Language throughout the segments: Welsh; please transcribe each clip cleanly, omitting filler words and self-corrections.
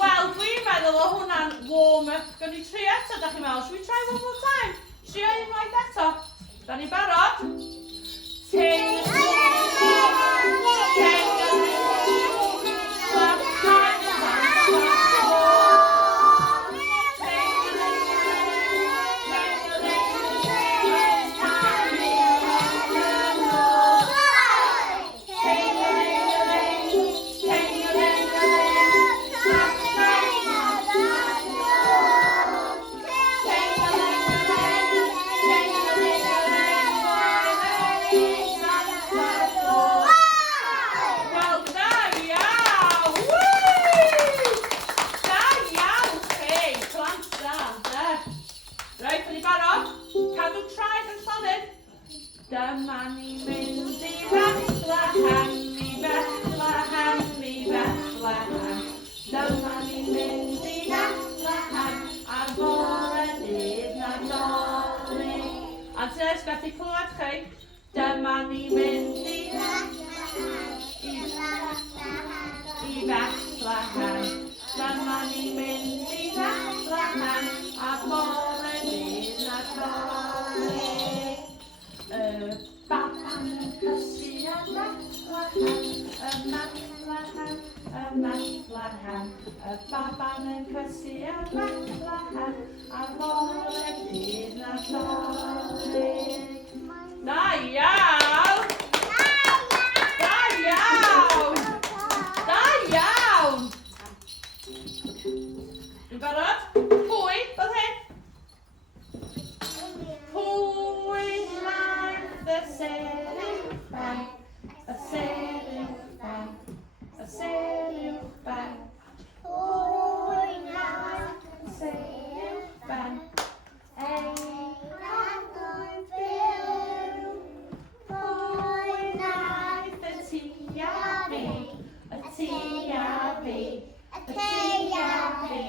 Wel, dwi'n meddwl o hwnna'n warm-up. Gawn ni trio eto, da chi'n meddwl. Should we try one more time? Trio unwaith eto. Da ni barod? Dyma ni'n mynd i Bethlehem, i Bethlehem, i Bethlehem. Dyma ni'n mynd i Bethlehem, ar bore dydd Nadolig. A Tess, gath i clywed chi? Dyma ni'n mynd i Bethlehem. Dyma ni'n mynd i Bethlehem, ar bore dydd Nadolig. Baban yn cysu a Bethlehem, Bethlehem. Baban yn cysu a Bethlehem, ar bore dydd Nadolig. Da iawn! Da iawn! Da iawn! Yn barod? Pwy? Fel hyn? Pwy laeth y serwpan, y serwpan, y serwpan. Pwy laeth y serwpan, ei ragor byw. Pwy laeth y tuafi, y tuafi, y tuafi.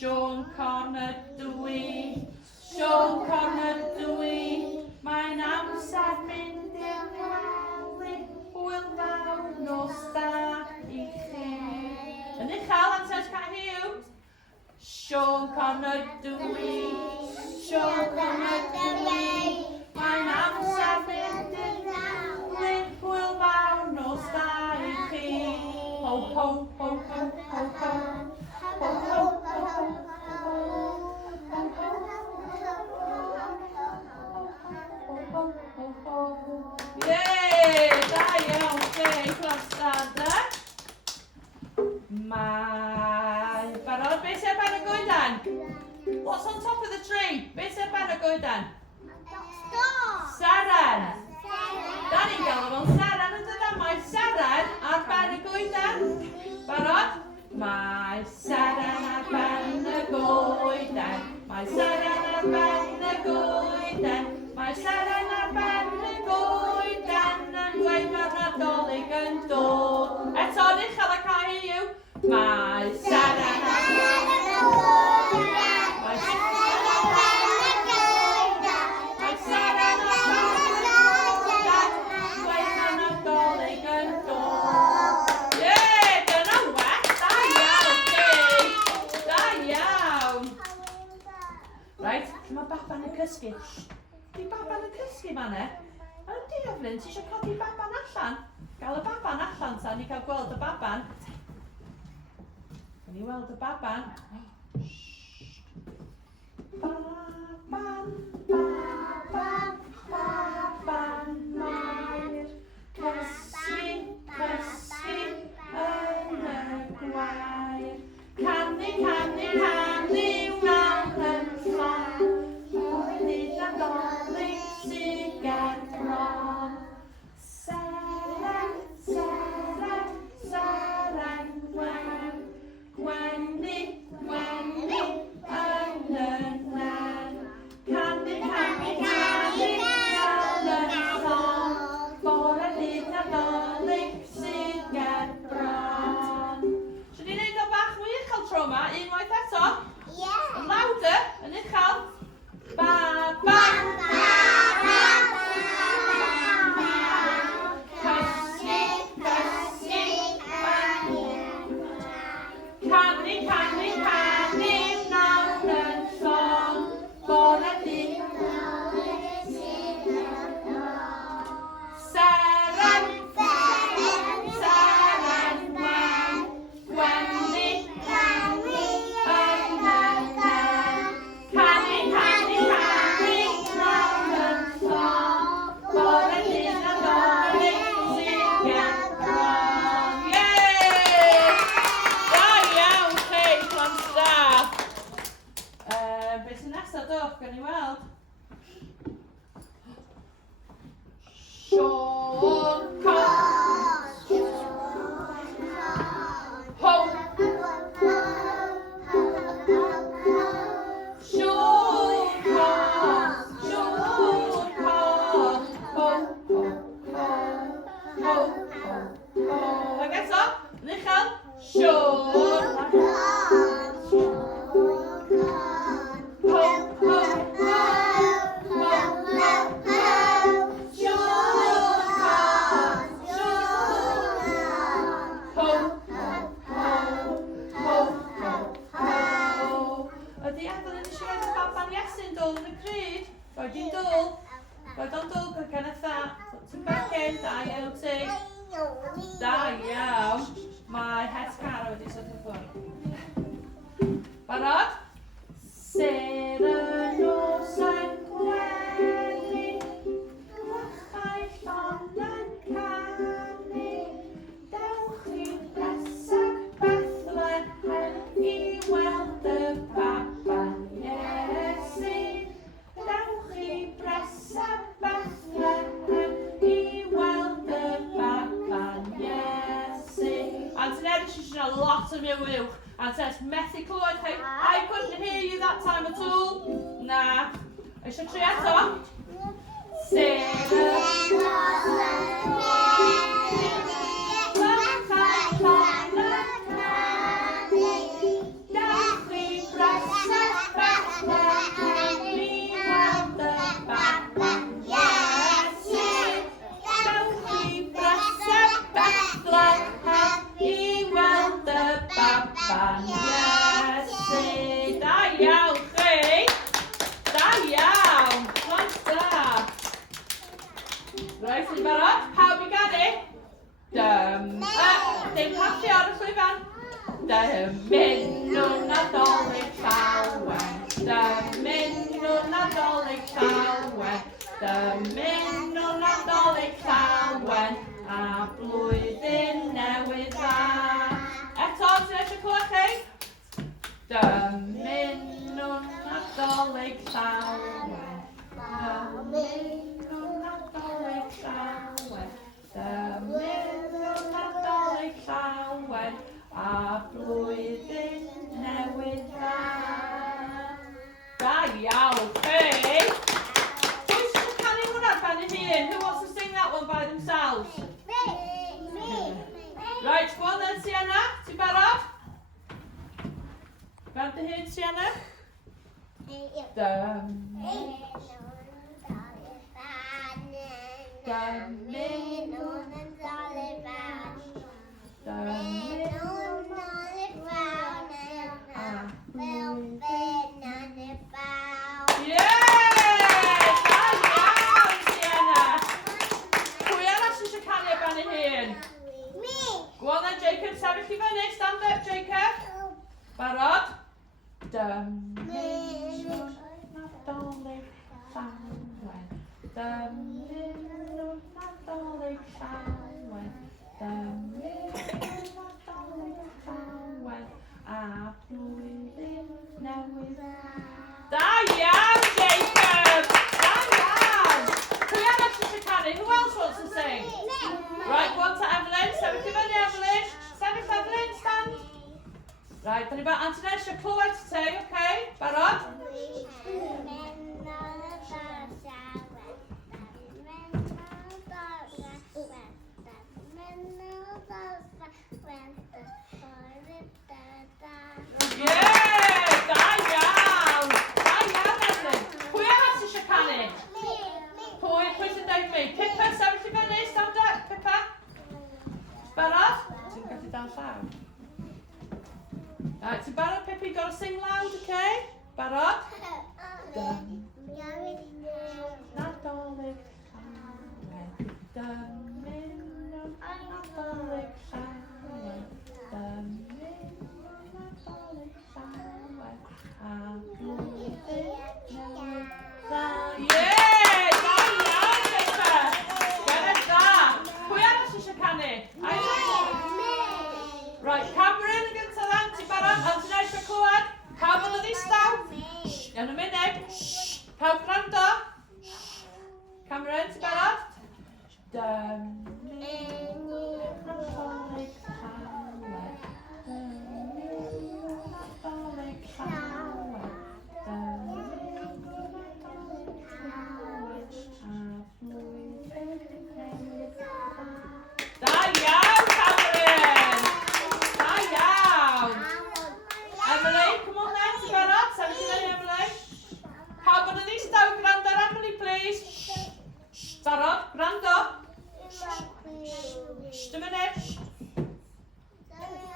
Siôn Connor dwi, Siôn Connor dwi, mae'n amser mynd i'r helyg, hwyl fawr nos da i chi. Yn uchel, Antes, can I hear you? Siôn Connor dwi, Siôn Connor dwi, mae'n amser mynd i'r helyg, hwyl fawr nos da i chi. Ho, ho, ho, ho, ho, ho. Ho, ho, ho, ho, ho. Yay! Da iawn chi, gwrastad. Mae... Barod, beth sy'n ben y goedan? What's on top of the tree? Beth sy'n ben y goedan? Seren. Da ni'n gael fel seren yn dydyn. Mae seren ar ben y goedan. Barod? Mae seren ar ben y goedan. Mae seren ar ben y goedan. Mae seren ar ben y goedan yn dweud mae'r Nadolig yn dod. Eto, uchel ac I hear you. Mae seren ar ben y goedan. Mae seren ar ben y goedan. Mae seren ar ben y goedan. Dweud mae'r Nadolig yn dod. Ie, dyna well. Da iawn chi. Da iawn. Right, mae baban yn cysgu. Di baban yn cysgu fan'na. Ydy, Evelyn, ti eisiau codi baban allan? Gael y baban allan ta, ni cael gweld y baban. Can ni weld y baban? Baban, baban, baban. Right on Doug, Kenneth that. Put back in, da iawn ti. Da iawn. Mae het Cara wedi sort of ffwrdd. Barod? Sydd yn nos yn gwely, gwachau llon yn canu, dewch i bresag Bethlehem i weld y baban Iesu. Dewch i bresag Bethlehem i weld y baban Iesu. Antonella, she's done a lot of your uwch. And says, methu clywed, hey, I couldn't hear you that time at all. Nah. Eisiau tri eto? Sydd yn nos yn gwely, gwachau llon yn canu, dewch i bresag Bethlehem i weld y baban Iesu. Dewch i bresag Bethlehem i weld y baban Iesu. Da iawn chi. Da iawn. Rhaid da. Rhaid i barod. Pawb i ganu. Dim paffi ar y llwyfan. Dymunwn Nadolig llawen. Dymunwn Nadolig llawen. Dymunwn Nadolig llawen. A blwyddyn newydd dda. Eto, ti'n eisiau clywed chi? Dymunwn Nadolig llawen. Dymunwn Nadolig llawen. Dymunwn Nadolig llawen. A blwyddyn newydd dda. Da iawn chi. Pwy sy'n canu hwnna pan ei hun? Who wants to sing that one by themselves? Right, go on then, Sienna. Ti'n barod? Band dy hun, Sienna? Go on then, Jacob, sefyll i fyny. Stand up, Jacob. Barod? Dymunwn Nadolig llawen. Dymunwn Nadolig llawen. Dymunwn Nadolig llawen. A blwyddyn newydd dda. Da iawn, Jacob! Da iawn! Pwy arall sy'n canu? Who else wants to sing? Right, go on to Evelyn. Sefyll i fyny, Evelyn. Sefyll, Evelyn, stand. Right, dan ni ba Antonella eisiau clywed ti, okay? Barod? Yeah, da iawn! Da iawn, Evelyn. Pwy arall sy'n canu? Pwy sy'n dweud mi? Pippa, sefyll i fyny, stand up, Pippa. Barod? Ti'n gallu dal llaw? Right, ti'n barod, Pippa? You gotta sing loud, okay? Barod? Nadolig llawen. Dymunwn Nadolig llawen. Dymunwn Nadolig llawen. A blwyddyn newydd dda. Yeah! Da iawn, Pippa! Gennych da! Pwy arall eisiau canu? Right, Cameron yn gyntaf then, ti'n barod? Antonella eisiau clywed? Pawb yn y ddistaw? Yn y munud? Pawb gwrando? Cameron, ti'n barod? Dymunwn Nadolig llawen. Dymunwn Nadolig llawen. Dymunwn Nadolig llawen. A blwyddyn newydd dda. Da iawn, Cameron! Da iawn! Emily, come on then, ti'n barod? Sefyll i fyny, Emily. Pawb yn y ddistaw, gwrando ar Emily, please. Barod, gwrando. Dy munud.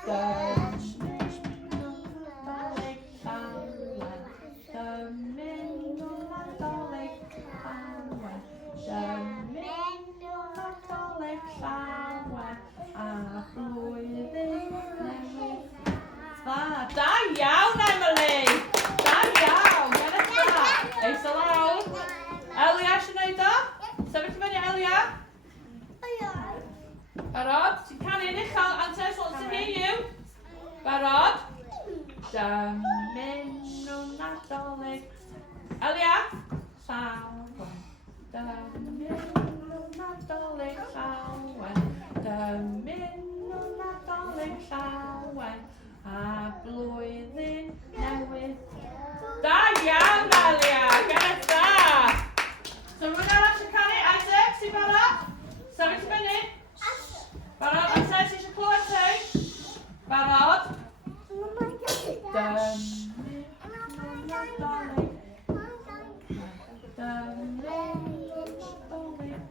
Dymunwn Nadolig llawen. Dymunwn Nadolig llawen. Nadolig. Dymunol Nadolig.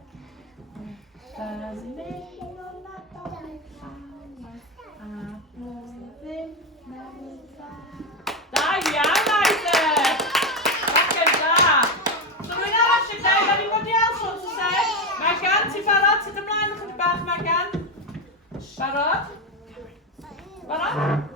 Dymunol Nadolig llawer. A blwyddyn newydd dda. Da iawn, Isaac! Bachgen da! So rwy'n arall eisiau gwneud, anybody else want to say? Megan, ti'n barod? Ti'n ymlaen ychydig bach, Megan? Barod? Barod?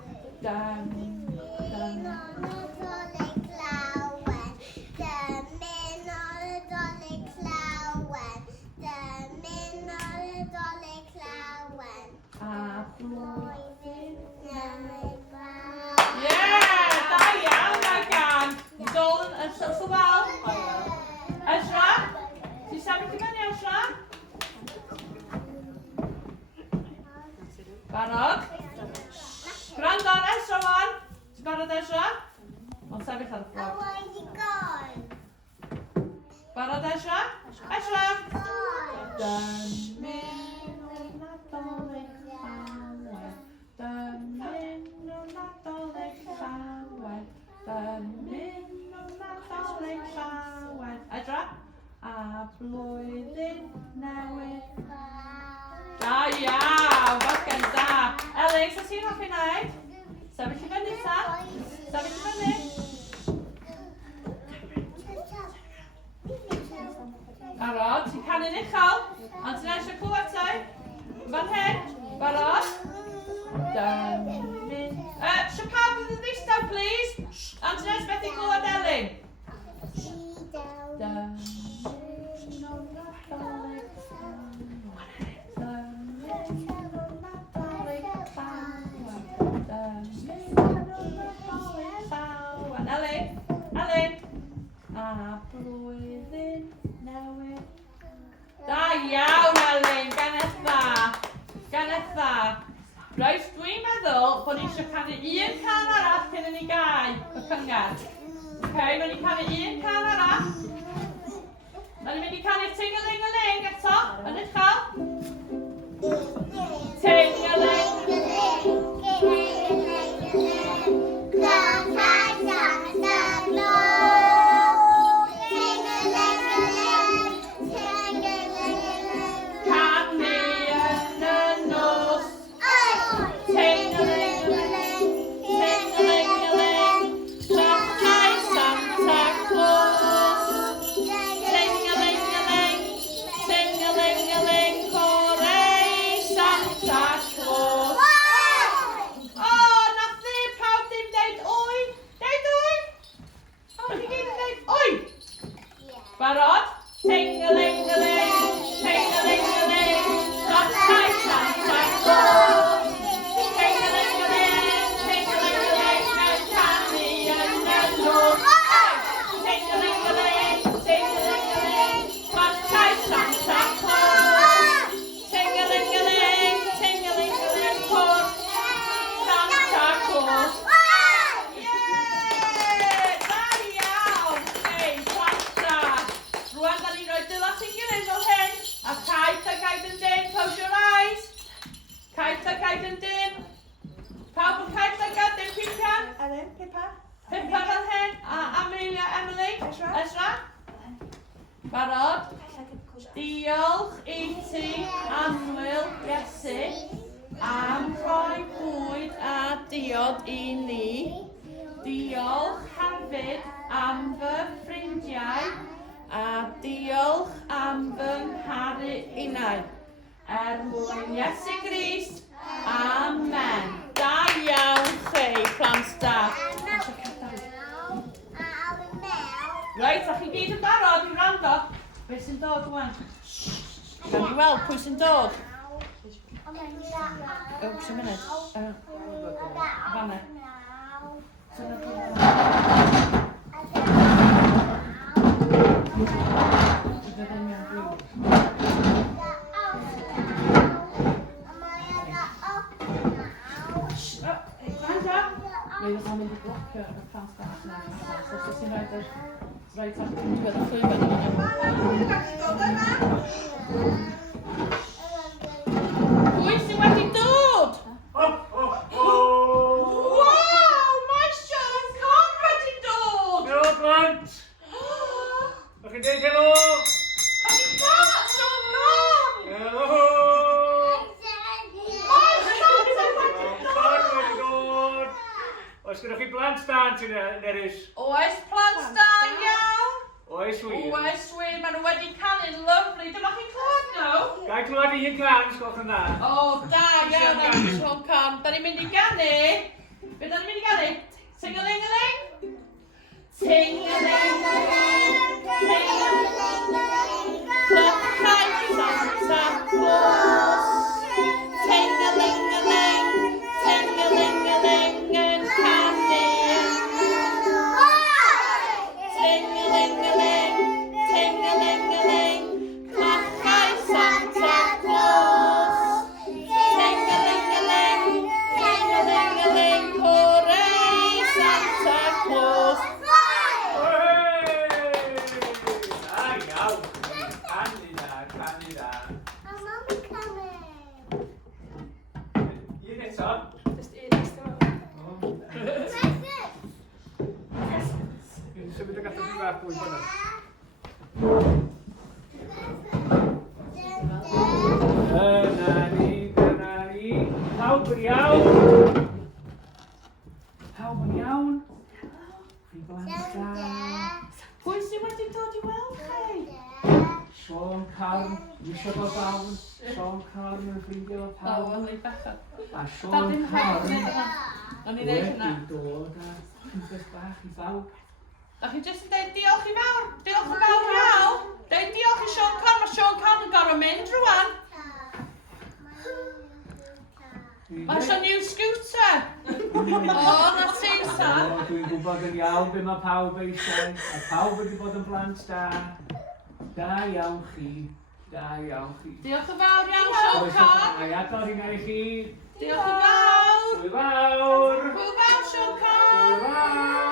Ezra? Ti'n sefyll i fyny, Ezra? Barod? Gwrando ar Ezra wan. Ti'n barod, Ezra? Mae'n sefyll ar y fflog. Barod, Ezra? Ezra? Dymunol Nadolig llawer. Dymunol Nadolig llawer. Dymunol Nadolig llawer. Ezra? A blwyddyn newydd. Da iawn, bachgen da. Ellis, os ti'n hoffi wneud? Sefyll i fyny ta. Sefyll i fyny. Barod, ti'n canu'n uchel. Ond ti'n eisiau clywed ti? Fan hyn. Barod. Should pawb yn ddistaw, please? Ond ti'n eisiau beth i clywed Elin? Dymunol Nadolig llawer. Dymunol Nadolig llawer. Dymunol Nadolig llawer. Elin, Elin. A blwyddyn newydd. Da iawn, Elin, geneth dda. Geneth dda. Reit, dwi'n meddwl bod ni eisiau canu un can arall cyn i ni gau y cyngerdd. Ok, mae'n ni'n canu un can arall. Mae'n mynd i canu ting-a-ling-a-ling eto, yn uchel. Ting-a-ling-a-ling. Barod? Ting-a-ling-a-ling, ting-a-ling-a-ling, Santa Claus. Ting-a-ling-a-ling, ting-a-ling-a-ling, mewn canu yn y nos. Ting-a-ling-a-ling, ting-a-ling-a-ling, Santa Claus. Ting-a-ling-a-ling, ting-a-ling-a-ling, Santa Claus. Rwan, da ni'n rhoi dylad i'n gilydd fel hyn. A caeth a gaeth yn dyn, close your eyes. Caeth a gaeth yn dyn. Pawb yn caeth a gaeth yn Pippa? Elin, Pippa. Pippa fel hyn. A Amelia, Emily. Ezra. Barod. Diolch i ti, Annwyl, Iesu, am rhoi bwyd a diod i ni. Diolch hefyd am fy ffrindiau. A diolch am fy ngharu innau. Mwyn Iesu Grist. Amen. Da iawn chi, plant da. Reit, a chi gyd yn barod i wrando. Be sy'n dod rwan? Gawn ni weld pwy sy'n dod. Just a minute. Fanna. Neu fydd o'n mynd i blocio y plant bach yna. So os ti'n rhaid ar diwedd y llwyfan yma. Pwy sy'n wedi dod? Wow! Mae Sean Con wedi dod! plant yn Eris? Oes plant da iawn. Oes wir? Oes wir, maen nhw wedi canu'n lyflu. Dyma chi'n clywed nhw? Gael clywed un can, sgwch yn dda. O, da iawn am Sean Conn. Da ni'n mynd i ganu. Be da ni'n mynd i ganu? Ting-a-ling-a-ling? Ting-a-ling-a-ling, ting-a-ling-a-ling. Clychau Santa Claus. Ting-a-ling-a-ling, ting-a-ling-a-ling yn canu. Ting-a-ling-a-ling, ting-a-ling-a-ling. Clychau Santa Claus. Ting-a-ling-a-ling, ting-a-ling-a-ling. Hooray, Santa Claus. Just eat it, still. Symud y gadael i bach bwyd yna. Dyna ni. Pawb yn iawn. Pawb yn iawn. Fi blant da. Pwy sydd wedi dod i weld chi? Sean Carn, eisiau bod bawn. Sean Carn yn ffrindio o O, pawb. wel, ei bechod. A Dad Sean ddim Carn yn O'n i'n neud hynna. wedi dod â rhywbeth bach i bawb. Da chi jyst yn dweud diolch i fawr. Diolch yn fawr iawn. Deud diolch i Sean Conn. Mae Sean Conn yn gorfod mynd rwan. Mae eisiau new scooter. O, na ti, sa. O, dwi'n gwybod yn iawn be mae pawb eisiau. A pawb wedi bod yn blant da. Da iawn chi. Da iawn chi. Diolch yn fawr iawn, Sean Conn. A'i agor hynna i chi. Diolch yn fawr. Hwyl fawr. Hwyl fawr, Sean Conn. Hwyl fawr.